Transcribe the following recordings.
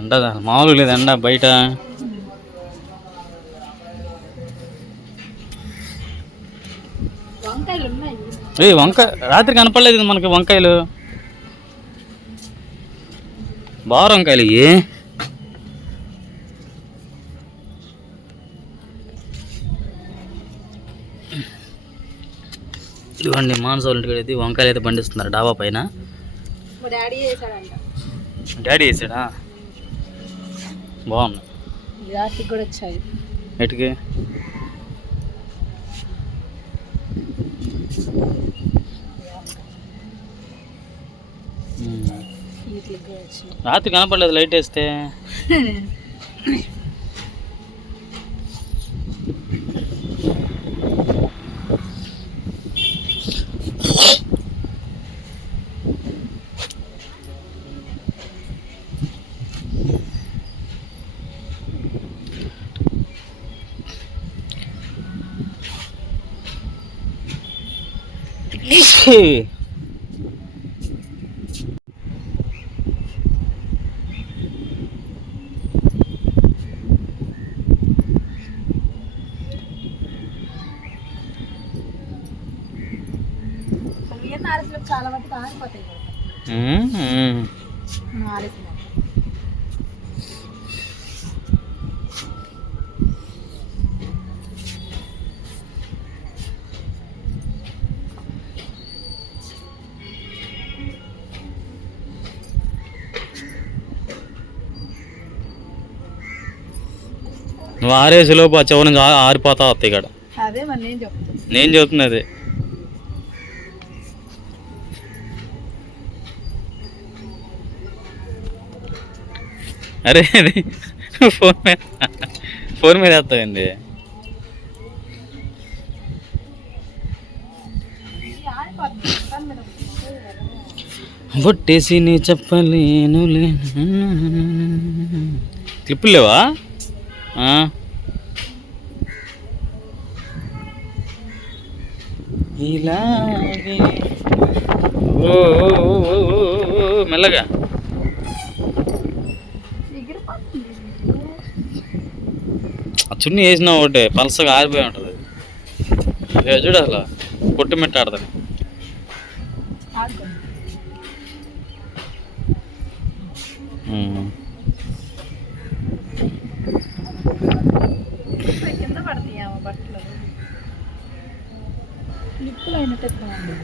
ఎండ మామూలు లేదు ఎండ బయట. ఏ వంకాయ రాత్రి కనపడలేదు మనకి వంకాయలు. బాగా వంకాయలు ఇవి ఇదిగోండి మానసోళ్ళ ఇంటికి అయితే వంకాయలు అయితే పండిస్తున్నారు డాబా పైన. డాడీ వేసాడా బాగుంది. జాస్తికి కూడా వచ్చాయి. ఎటుకి? రాత్రి కనపడలేదు లైట్ వేస్తే. ఇవన్నీ ఆరేసినప్పుడు చాలా మట్టుకు ఆరిపోతాయి కదా నువ్వు ఆరేసి లోపు ఆ చివరి నుంచి ఆ- ఆరిపోతా వస్తాయి ఇక్కడ. అదే మరి నేను చెప్తాను నేను చెబుతున్నది అరే అది. ఫోన్ మీద ఫోన్ మీద వేస్తామండి బొట్టేసి నీ చెప్పలేను క్లిప్పులు లేవా? ఇలాగే. ఓ ఓ, ఓ, ఓ, ఓ, ఓ, మెల్లగా. చున్నీ వేసిన ఒకటే పలసగా ఆరిపోయి ఉంటుంది. ఇక చూడు అసలు కొట్టు మెట్ట ఆడతాను కింద పడతాయి బట్టలు? అయినట్టు ఎత్తుకోండి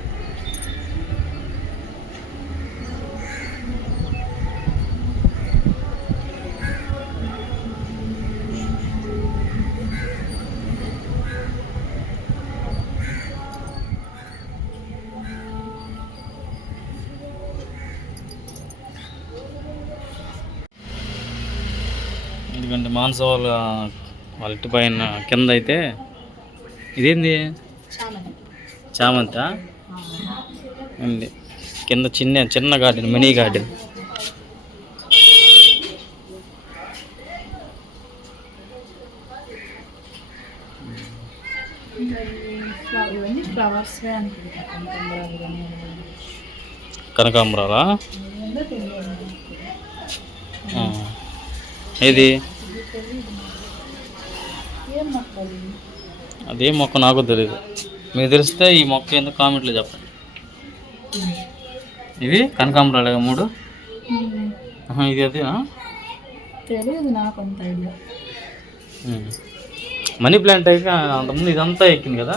ఎందుకంటే మానస వాళ్ళ వాళ్ళ ఇంటి పైన కింద అయితే ఇదేంది? చామంత. ఉంది. కింద చిన్న చిన్న గార్డెన్ మినీ గార్డెన్. కనకాంబరాలా? ఏది? అదే మొక్క నాకు తెలియదు మీకు తెలిస్తే ఈ మొక్క ఎందుకు కామెంట్లో చెప్పండి. ఇవి కనకాంబరాలు మూడు? ఇది అదే మనీ ప్లాంట్ అయితే అంతకుముందు ఇదంతా ఎక్కింది కదా.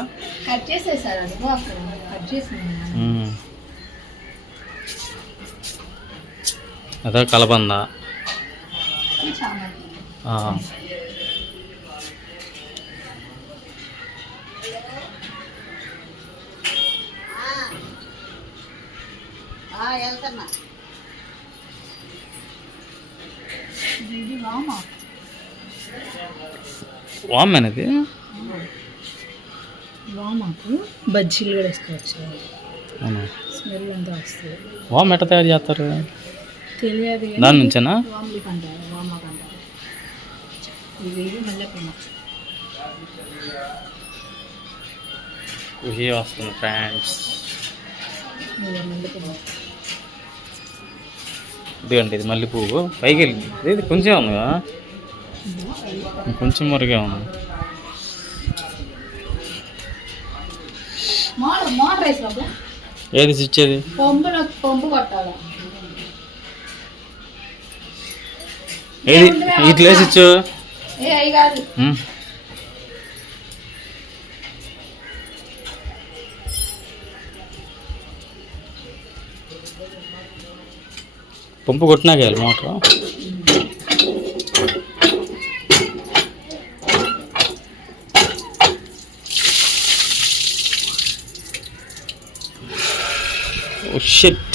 అదే కలబంద. చాలా ఆ. ఇది వామా వామేనది వామాకు బజ్జీలు కూడా వేసుకోవచ్చు అవునా స్మెల్ అంతా వస్తుంది వామ్ ఎట్ట తయారు చేస్తారు తెలియదు దాని నుంచేనా వాములకి అంటారు వామాకు అంటారు ఇది ఇది మల్లెపూమ కుహి వస్తుంది ఫ్రెండ్స్ ఇది మల్లెపూమ ఇదిగండి ఇది మల్లె పువ్వు పైకి వెళ్ళింది ఇది కొంచెం కొంచెం ఉంది. మోటర్ మోటర్ వేసి లోపల. ఏది స్విచ్ ఏది? పంపు పంపు పంపు కొట్టినాక వెళ్ళి మోటార్. షెట్.